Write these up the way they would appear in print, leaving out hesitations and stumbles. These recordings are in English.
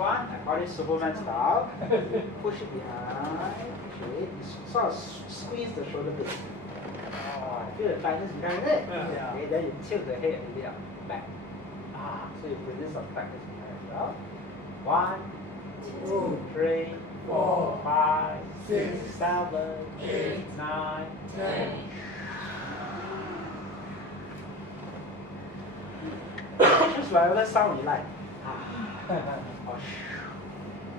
one, I call it Superman style. You push it behind, push it, you sort of squeeze the shoulder blade. Oh, feel the tightness behind it? Yeah. Okay, then you tilt the head a little bit up, back. So you produce some tightness behind as well. 1, 2, 3, 4, 5, 6, 7, 8, 9, 10. Choose whatever sound you like. Or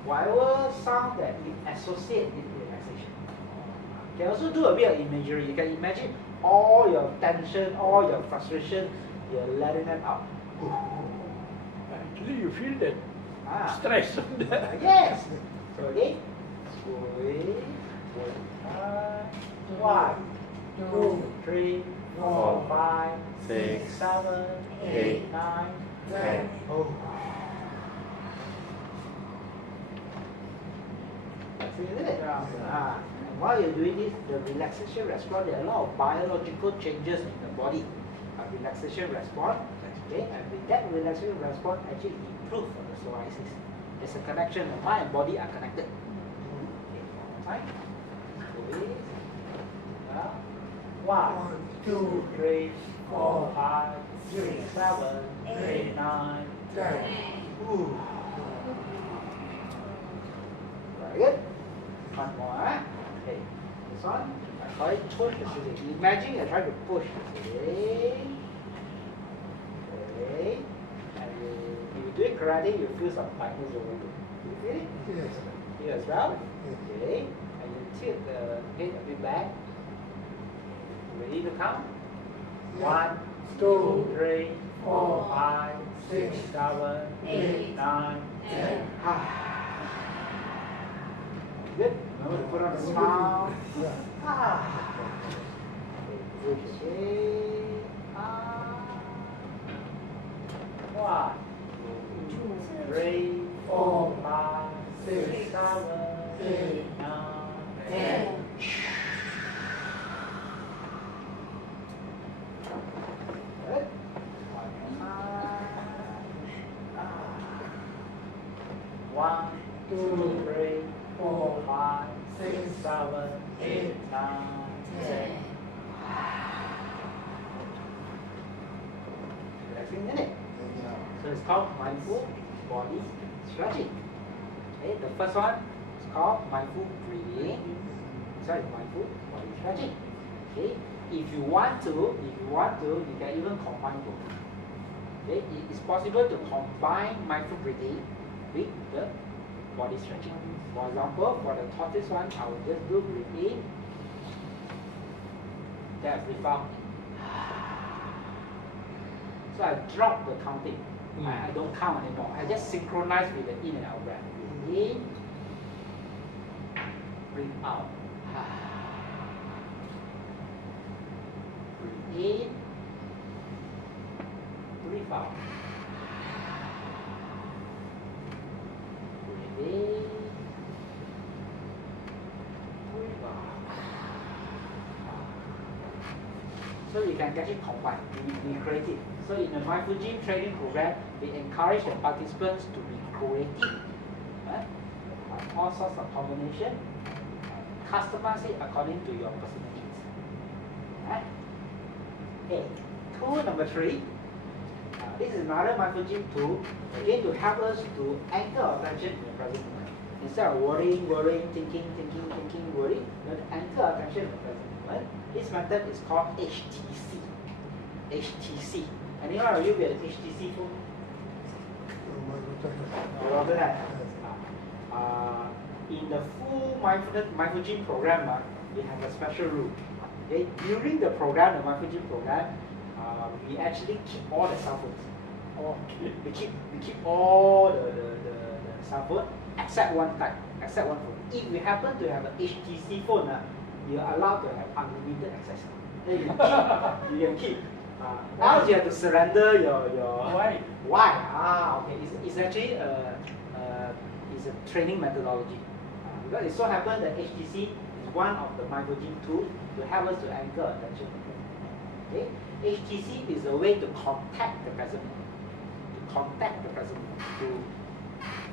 whatever sound that you associate with relaxation. You can also do a bit of imagery. You can imagine all your tension, all your frustration, you're letting them out. Actually, you feel that stress on that. Yes. So again, squeeze, 1, 2, 3, 4, 5, 6, 7, 8, 9, 10. Isn't it? And while you're doing this, the relaxation response, there are a lot of biological changes in the body. A relaxation response, okay, and with that relaxation response actually improves the psoriasis. There's a connection. The mind and body are connected. Okay, one more time. Squeeze. 1, 2, 3, 4, 5, 6, 7, 8, 9, 10. Very good. One more. Okay. This one, I call it push the ceiling. Imagine you're trying to push the ceiling. Okay. And if you do it karate, you feel some tightness over here. Do you feel it? Yes. Here as well. Okay. And you tilt the head a bit back. Ready to count? 1, 2, 3, 4, 5, 6, 7, 8, 9, 10. Good. Remember to put on a smile. Okay. 1, 2, 3, 4, 5, 6, 7, 8, 9, 10. Good. 1, 2, 3, 4, 5, 6, 7, 8, 9, 10. Relaxing, isn't it? So it's called mindful body stretching. Okay, the first one is called mindful breathing. So it's mindful body stretching. Okay, if you want to, you can even combine both. Okay, it's possible to combine mindful breathing with the body stretching. For example, for the tortoise one, I will just do breathe in, then I breathe out. So I drop the counting. I don't count anymore. I just synchronize with the in and out breath. Breathe in, breathe out. Breathe in, breathe out. Breathe in, breathe out. So you can get it combined. Be creative. So in the MindFulGym training program, we encourage the participants to be creative. All sorts of combination. Customize it according to your personal needs. Okay. Tool number 3. This is another MindFulGym tool, again to help us to anchor our attention in the present moment. Instead of worrying, thinking, worrying, we have to anchor our attention in the present moment. This method is called H.T.C. H.T.C. Anyone of you with an H.T.C phone? In the full MindFulGym program, we have a special rule. Okay? During the program, the MindFulGym program, we actually keep all the cell phones. We keep all the cell phone except one type, except one phone. If we happen to have an H.T.C phone, you're allowed to have unlimited access. Then you can keep. Else you have to surrender your why? Okay. It's actually it's a training methodology. Because it so happens that H.T.C is one of the MindFulGym tools to help us to anchor attention. Okay? H.T.C is a way to contact the present moment. To contact the present moment.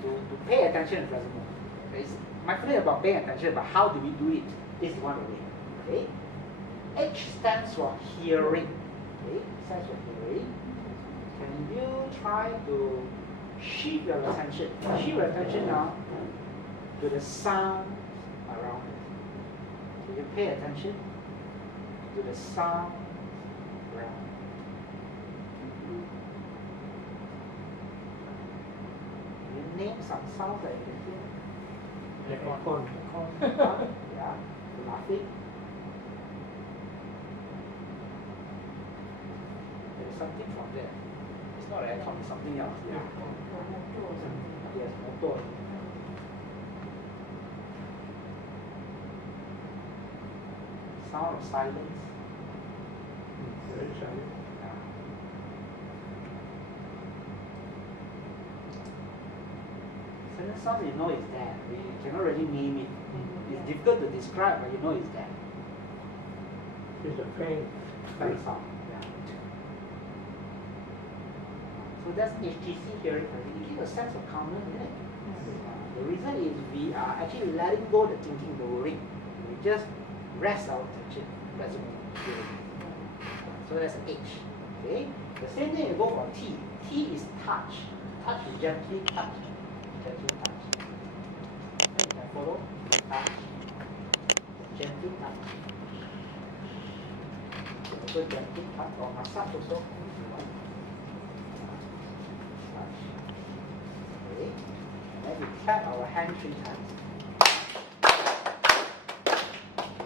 To pay attention to the present moment. It's mindfulness about paying attention, but how do we do it? This is one of it. Okay? H stands for hearing. Okay? Stands for hearing. Can you try to shift your attention? Shift your attention now to the sound around it. Can you pay attention to the sound around it? Can you name some sounds that you can hear? Aircon. Yeah, laughing. There's something from there. It's not aircon, it's something else. Yeah. Yes, motor. Sound of silence. Very silent. Yeah. Certain sounds you know is there. You cannot really name it. It's difficult to describe, but you know it's there. It's a faint. Faint sound. Yeah. So that's H.T.C hearing. It gives a sense of calmness, isn't it? The reason is we are actually letting go the thinking, the worrying. We just rest our attention. Present moment. So that's H. Okay. The same thing you go for T. T is touch. Touch is gently touch. Gently touch. You can follow. Touch. Gently touch. Also gently touch or massage also. Touch. Okay. And then we tap our hand 3 times.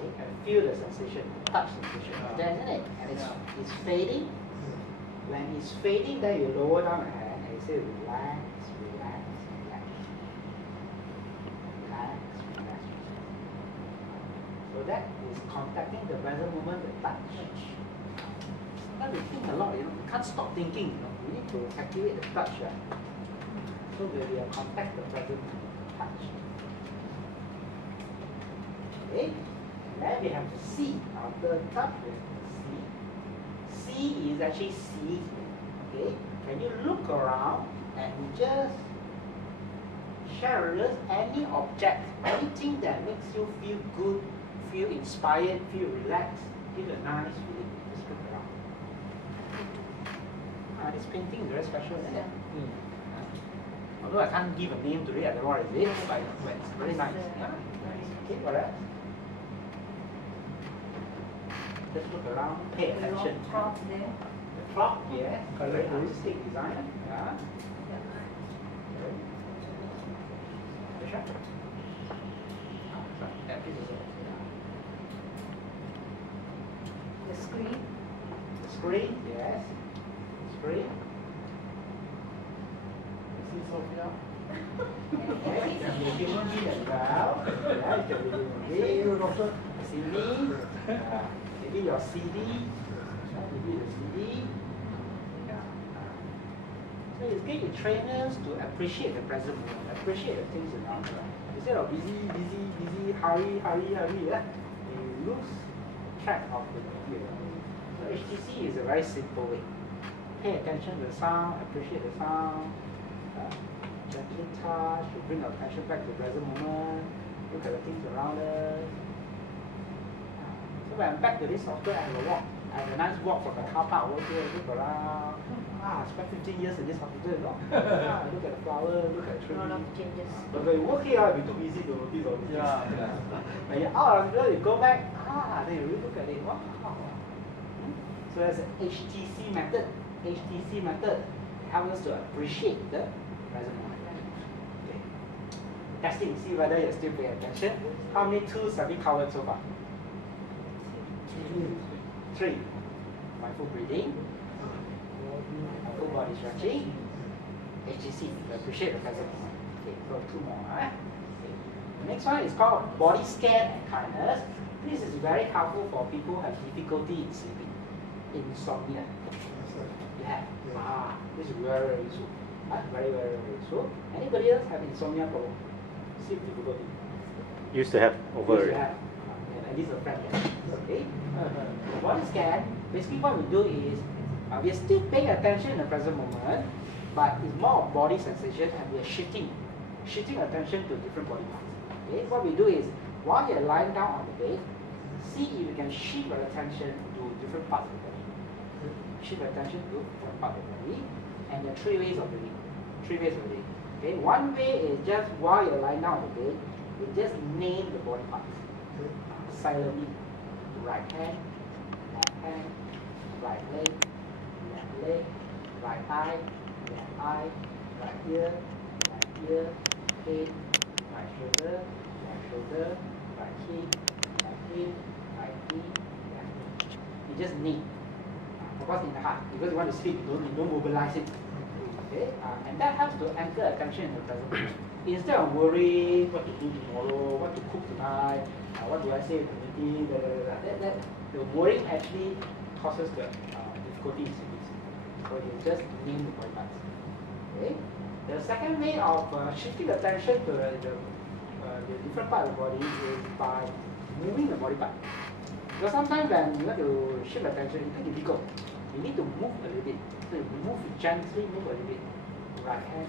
You can feel the sensation, touch sensation. There, isn't it? And it's fading. When it's fading, then you lower down the hand and you say relax, relax, relax. Relax, relax. So that is contacting the present moment, the touch. Sometimes we think a lot, you can't stop thinking, We need to activate the touch, right? So we will contact the present touch. Okay? Then we have the C. After touch, we have the C. C is actually see. Okay? Can you look around and just share with us any object, anything that makes you feel good, feel inspired, feel relaxed, feel a nice feeling. Just look around. This painting is very special, isn't it? Although I can't give a name to it, I don't know what it is, but it's very nice. Yeah? Nice. Okay, alright. Just look around, pay attention. The clock, yeah, very artistic design. Yeah. The screen. The screen, yes. The screen. See Sophia? Yes, it can be a human being as well. Yeah, it can be a human being. See me. Maybe your CD. Maybe the CD. Yeah. So it's good for trainers to appreciate the present moment, appreciate the things around you. Instead of busy, hurry, yeah, you lose track of the video. So H.T.C is a very simple way. Pay attention to the sound, appreciate the sound, gently touch, to bring our attention back to the present moment, look at the things around us. So when I'm back to this software, I have a walk. I have a nice walk from the car park over here, look around. I spent 15 years in this hospital, look at the flowers, look at the trees. A lot of changes. But when you work here, I'll be too busy to notice all these things. When you're out of hospital, you go back, then you really look at it. Wow. So that's an H.T.C method. H.T.C method helps us to appreciate the present moment. Okay. Testing, see whether you're still paying attention. How many tools have we covered so far? 3. Mindful breathing, mindful body stretching, H.T.C, to appreciate the present moment. Okay, so 2 more. Okay. The next one is called body scan and kindness. This is very helpful for people who have difficulty in sleeping, insomnia. You have? This is very, very useful. Very, very, very useful. Anybody else have insomnia problem? Sleep difficulty? Used to have over. Used to have. And this is a friend here. Okay. Body scan, basically what we do is, we are still paying attention in the present moment, but it's more of body sensation and we are shifting shifting attention to different body parts. Okay, what we do is, while you're lying down on the bed, see if you can shift your attention to different parts of the body. Shift your attention to different parts of the body, and there are three ways of doing it. Three ways of doing it. Okay, one way is just while you're lying down on the bed, you just name the body parts silently. Right hand, right leg, right eye, right ear, head, right shoulder, right hip, right knee, left knee. You just name. Of course, in the heart, because you want to sleep, you don't mobilize it. Okay, and that helps to anchor attention in the present moment. Instead of worrying what to do tomorrow, what to cook tonight, what do I say to the meeting, the worrying actually causes the difficulty in sleeping. So you just name the body parts. Okay. The second way of shifting attention to the different part of the body is by moving the body part. Because sometimes when you want to shift attention, it's difficult. You need to move a little bit. So you move gently, move a little bit. Right hand,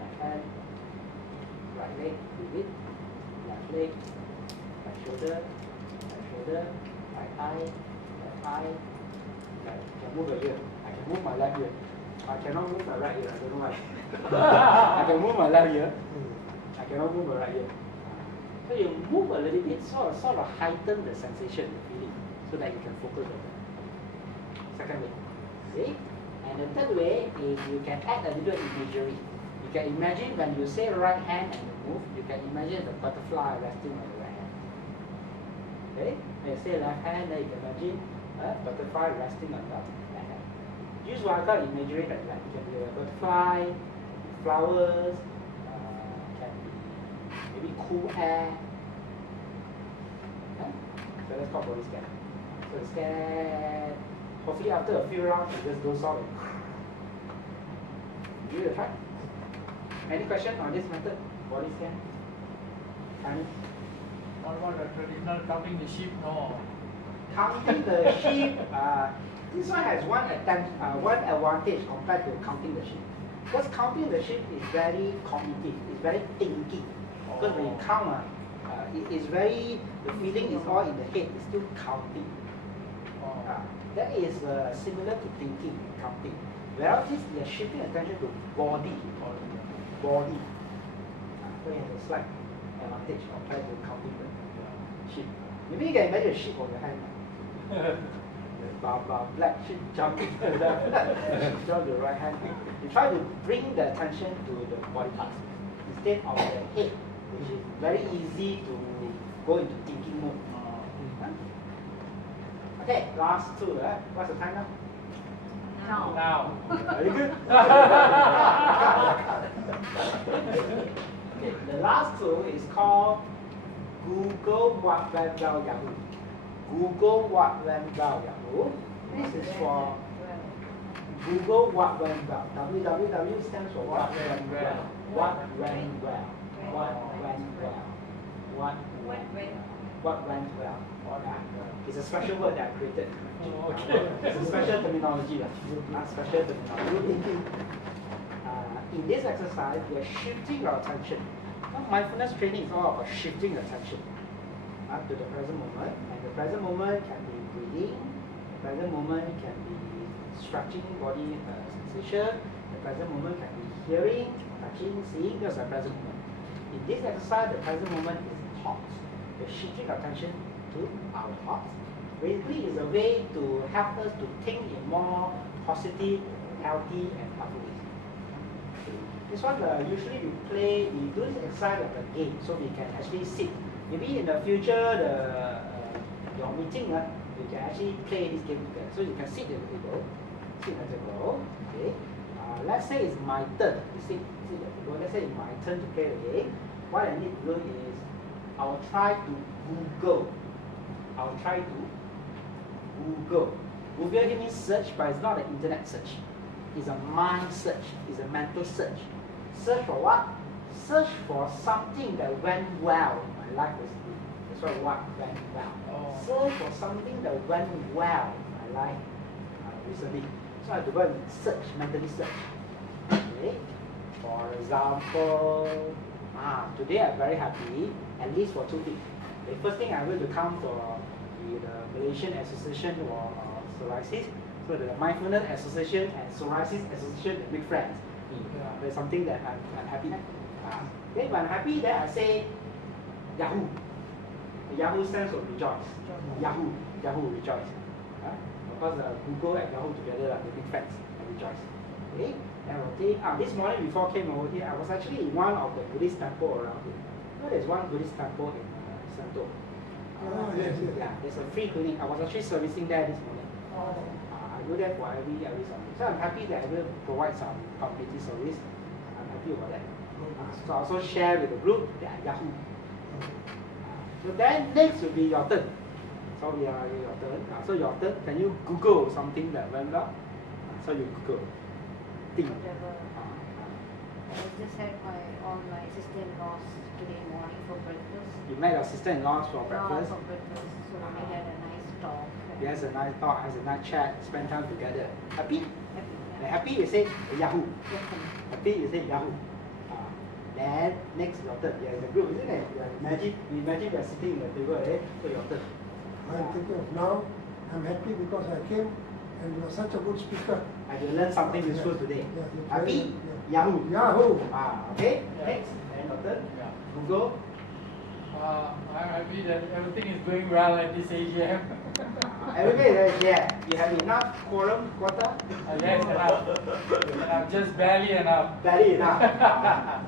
left hand, right leg, a bit, left leg, right shoulder, right eye, left eye. I can move a ear. I can move my left ear. I cannot move my right ear. I don't know why. I can move my left ear. I cannot move my right ear. So you move a little bit, sort of heighten the sensation, the feeling, so that you can focus on it. Second way. Okay? And the third way is you can add a little imagery. You can imagine when you say right hand and you move, you can imagine the butterfly resting on the right hand. Okay? When you say left hand, then you can imagine a butterfly resting on top of the left hand. Use what I call imagery like that. It can be a butterfly, flowers, can be maybe cool air. Yeah? So let's call body scan. So the scan, hopefully after a few rounds, it just goes off. Give it a try. Any question on this method? Body scan? What about the traditional counting the sheep? No. Counting the sheep, this one has one advantage compared to counting the sheep. Because counting the sheep is very cognitive, it's very thinking. Because when you count, it's very, the feeling is all in the head, it's still counting. That is similar to thinking, counting. Whereas this, you're shifting attention to body. So you have a slight advantage compared to counting the sheep. Maybe you can imagine a sheep on your hand. Black sheep jumping to the left, sheep jump to the right hand. You try to bring the attention to the body parts instead of the head, which is very easy to go into thinking mode. Okay, last two. What's the time now? Now. Very good. Okay, the last two is called Google-WWW-Yahoo. Google-WWW-Yahoo. This is for Google-WWW. WWW stands for what went well. What went well. What went well. What went well. It's a special word that I created. It's a special terminology. Special terminology. In this exercise, we are shifting our attention. Mindfulness training is all about shifting attention to the present moment. And the present moment can be breathing. The present moment can be stretching body sensation. The present moment can be hearing, touching, seeing. That's the present moment. In this exercise, the present moment is thoughts. We're shifting attention to our thoughts. Basically, it's a way to help us to think in more positive, healthy, and helpful ways. This one, usually we do this exercise like a game, so we can actually sit. Maybe in the future, your meeting, we can actually play this game together. So you can sit at the table, okay. Let's say it's my turn. You sit at the table. Let's say it's my turn to play the game. What I need to do is, I'll try to Google. Google here means search, but it's not an internet search. It's a mind search. It's a mental search. Search for what? Search for something that went well in my life recently. That's why what went well. Search for something that went well in my life recently. So I have to go and search, mentally search. Okay? For example, today I'm very happy, at least for 2 things. The first thing I will to come for the Malaysian Association for Psoriasis. So the Mindfulness Association and Psoriasis Association they make friends. There's something that I'm happy. Okay, when I'm happy, then I say Yahoo. Yahoo stands for rejoice. Yahoo rejoice. Because Google and Yahoo together they make friends and rejoice. Okay. And this morning before I came over here, I was actually in one of the Buddhist temple around here. You know, there's one Buddhist temple in Santo. Yes. Yeah, there's a free clinic. I was actually servicing there this morning. I go there for every Sunday. So I'm happy that I will provide some community service. I'm happy about that. So I also share with the group that Yahoo. So then next will be your turn. So we are your turn. So your turn, can you Google something that went well? So you Google. Think. Whatever. I just had all my sister-in-laws today morning for breakfast. You met your sister-in-law for breakfast? For breakfast. So we had a nice talk. He has a nice talk, has a nice chat, spend time together. Happy? Happy. Happy you say Yahoo. Happy you say Yahoo. Then next your turn. Yeah, the group, isn't it? Imagine we are sitting in the table, eh? So your turn. I'm thinking of now, I'm happy because I came and you are such a good speaker. I will learn something useful today. Yeah, Happy? yeah. Yahoo. Yahoo! Okay. Yeah. Next. And your turn. Yeah. Google. I'm happy that everything is going well at this AGM. Everybody, yeah. You have enough quota? Yes, enough. Just barely enough. Barely enough.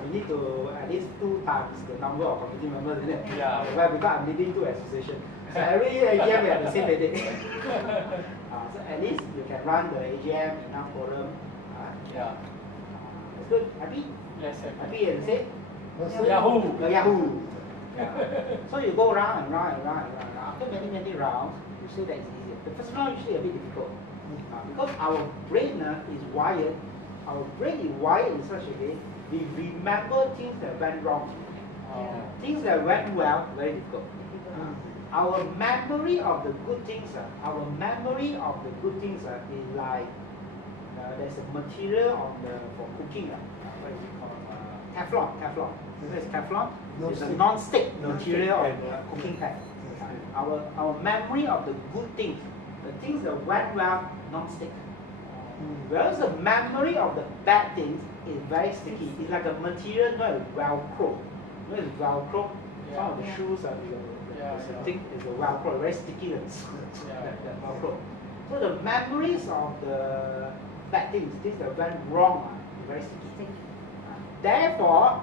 We need to at least 2 times the number of committee members, isn't it? Yeah. Well, because I'm leading 2 associations. So every AGM we have the same mandate. So at least you can run the AGM, enough quorum. Yeah. That's good. Happy? Yes, Happy and say? Yahoo. Yahoo. Yeah. So you go round and round and round and round. After many rounds, you say that it's easier. The first round usually a bit difficult. Because our brain is wired. Our brain is wired in such a way, we remember things that went wrong. Things that went well, very difficult. Our memory of the good things, is like there's a material for cooking. What is it called? Teflon. What is Teflon? It's a non-stick material on the cooking pan. Our memory of the good things, the things that went well, non-stick. Whereas the memory of the bad things is very sticky. It's like a material not Velcro. You know, it's Velcro. Some of the shoes are the thing is a Velcro, very sticky. That Velcro. So the memories of the bad things that went wrong, are very sticky. Therefore,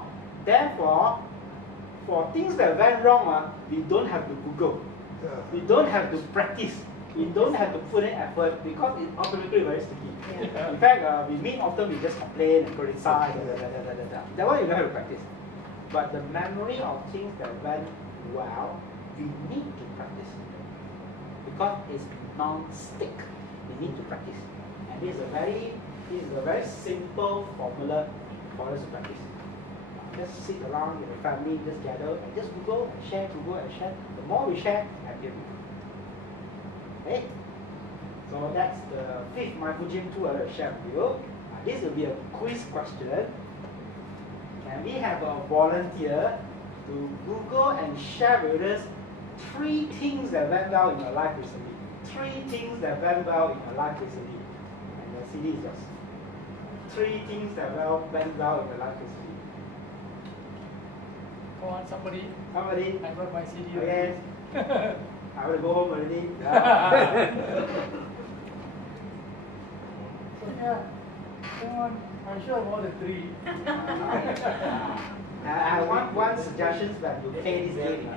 for things that went wrong, we don't have to Google. We don't have to practice. We don't have to put in effort because it's automatically very sticky. In fact, we meet often, we just complain and criticize. That one you don't have to practice. But the memory of things that went well, we need to practice. Because it's non-stick. We need to practice. And this is a very simple formula for us to practice. Just sit around with the family, just gather and just Google and share. The more we share, the happier we become. Okay? So that's the 5th MindfulGym tool I will share with you. This will be a quiz question. And we have a volunteer to Google and share with us 3 things that went well in your life recently. 3 things that went well in your life recently. And the CD is yours. 3 things that went well in your life recently. Come on, somebody. Somebody? I got my CD. Yes. I will go home already. Come on. I'm sure more than 3. I want one suggestion that you play this game.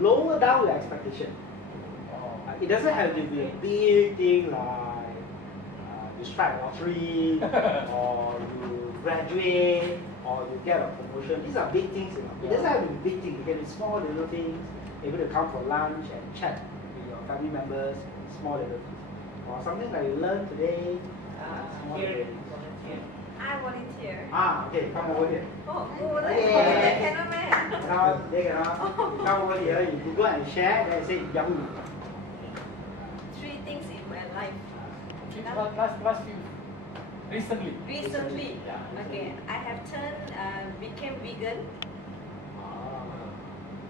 Lower down your expectation. It doesn't have to be a big thing like you strike a lottery, or you graduate, or you get a promotion. These are big things. It doesn't have to be big things. It can be small little things. Able to come for lunch and chat with your family members. Small little things. Or something that you learned today. Small little things. I volunteer. Okay, come over here. They cannot man. Now they cannot. Come over here, you Google and share, then say Yahoo. 3 things in my life. Last few. Recently. Recently. Yeah, Okay, I have became vegan.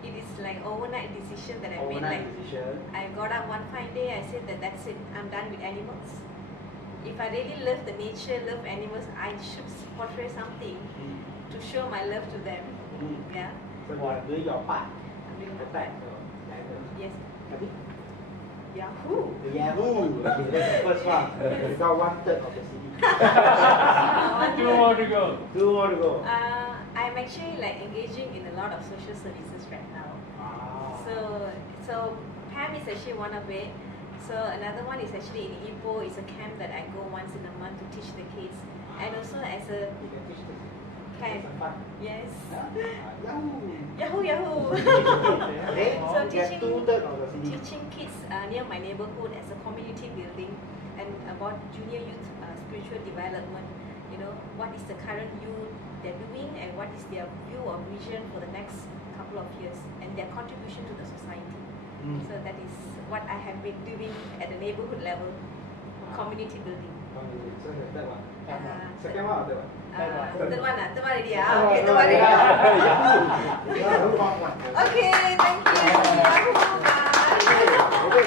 It is like overnight decision that I made. Overnight Like decision. I got up one fine day, I said that that's it. I'm done with animals. If I really love the nature, love animals, I should portray something to show my love to them. Yeah. So you are doing your part. I'm doing my Attack. part. Yes. Tapi, Yahoo. Yahoo! Okay, that's the first one. You got 1/3 of the CD. 2 more to go. 2 more to go. I'm actually like engaging in a lot of social services right now. So PAM is actually one of it. So another one is actually in Ipoh. It's a camp that I go once in a month to teach the kids, and also as a You can teach them. camp. Some fun. Yes. Yahoo! Yahoo. Okay, So you get 2/3 of the CD. teaching kids near my neighborhood as a community building and about junior youth spiritual development. You know, what is the current youth they're doing and what is their view or vision for the next couple of years and their contribution to the society. So that is what I have been doing at the neighborhood level, community building. So the third one. Second Second one or third one? Third one already. Okay, third one already. Yahoo! Fourth one. Okay, thank you. Okay.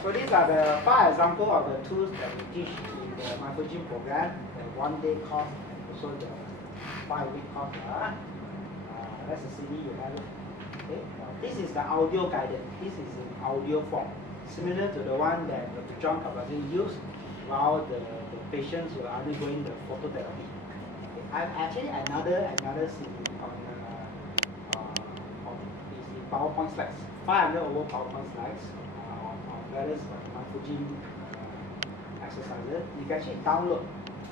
So these are the 5 examples of the tools that we teach in the MindFulGym program, the 1-day course and also the 5-week course. That's the CD you have. Okay. This is the audio guided. This is in audio form, similar to the one that Dr. John used while the patients were undergoing the phototherapy. Okay. I have actually another CD on the PowerPoint slides. 500 over PowerPoint slides on various MindFulGym exercises. You can actually download.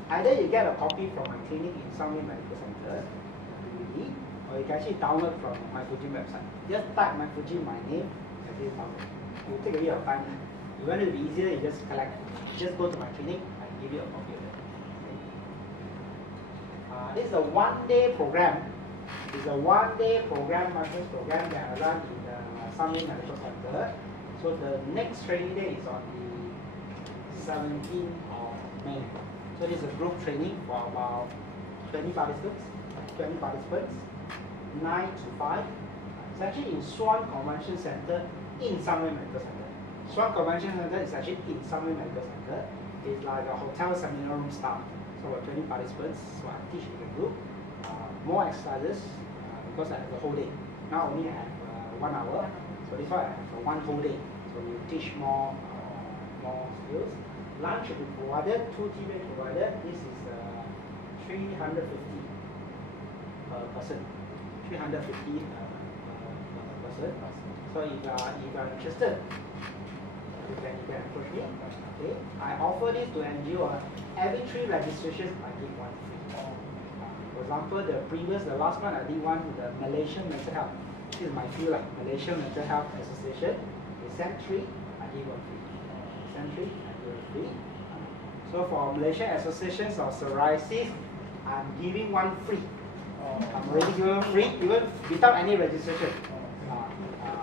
Either you get a copy from my clinic in SunMed Medical Center, DVD, or you can actually download from MindFulGym website. Just type MindFulGym, my name, and then download. It will take a bit of time. You want it to be easier, you just go to my clinic and give you a copy of it. This is a 1-day program. It's a 1-day program, mindfulness program that I run in the SunMed Medical Center. So the next training day is on the 17th of May. So this is a group training for about 20 participants, 9 to 5. It's actually in Swan Convention Center in SunMed Medical Center. Swan Convention Center is actually in SunMed Medical Center. It's like a hotel seminar room style. So we're 20 participants, so I teach in the group. More exercises because I have the whole day. Now only I have 1 hour, so this one I have 1 whole day. So we teach more skills. Lunch will be provided, 2 tea breaks provided. This is 350 per person. 350 per person. So if you are interested, you can approach me. Okay. I offer this to NGO. Every 3 registrations, I give 1 free. For example, the last one I did one with the Malaysian Mental Health. This is my field, like Malaysian Mental Health Association. They sent 3, I give 1 free. Send 3, I give 1 free. So for Malaysian Associations of Psoriasis, I'm giving 1 free. I'm already giving free, even without any registration.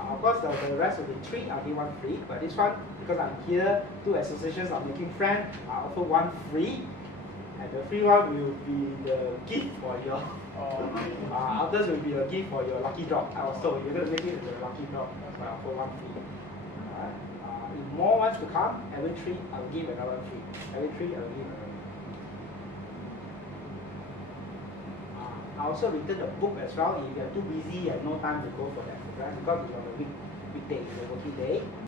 Of course, the rest will be 3, I'll give 1 free. But this one, because I'm here, 2 associations are making friends, I offer 1 free. And the free one will be the gift for your. Others will be a gift for your lucky draw. I was told you're going to make it the lucky draw. So I offer 1 free. If more ones to come, every 3 I'll give another free. Every 3 I'll give another. I also written a book as well. If you're too busy and no time to go for that program, because it's on a weekday, it's a working day.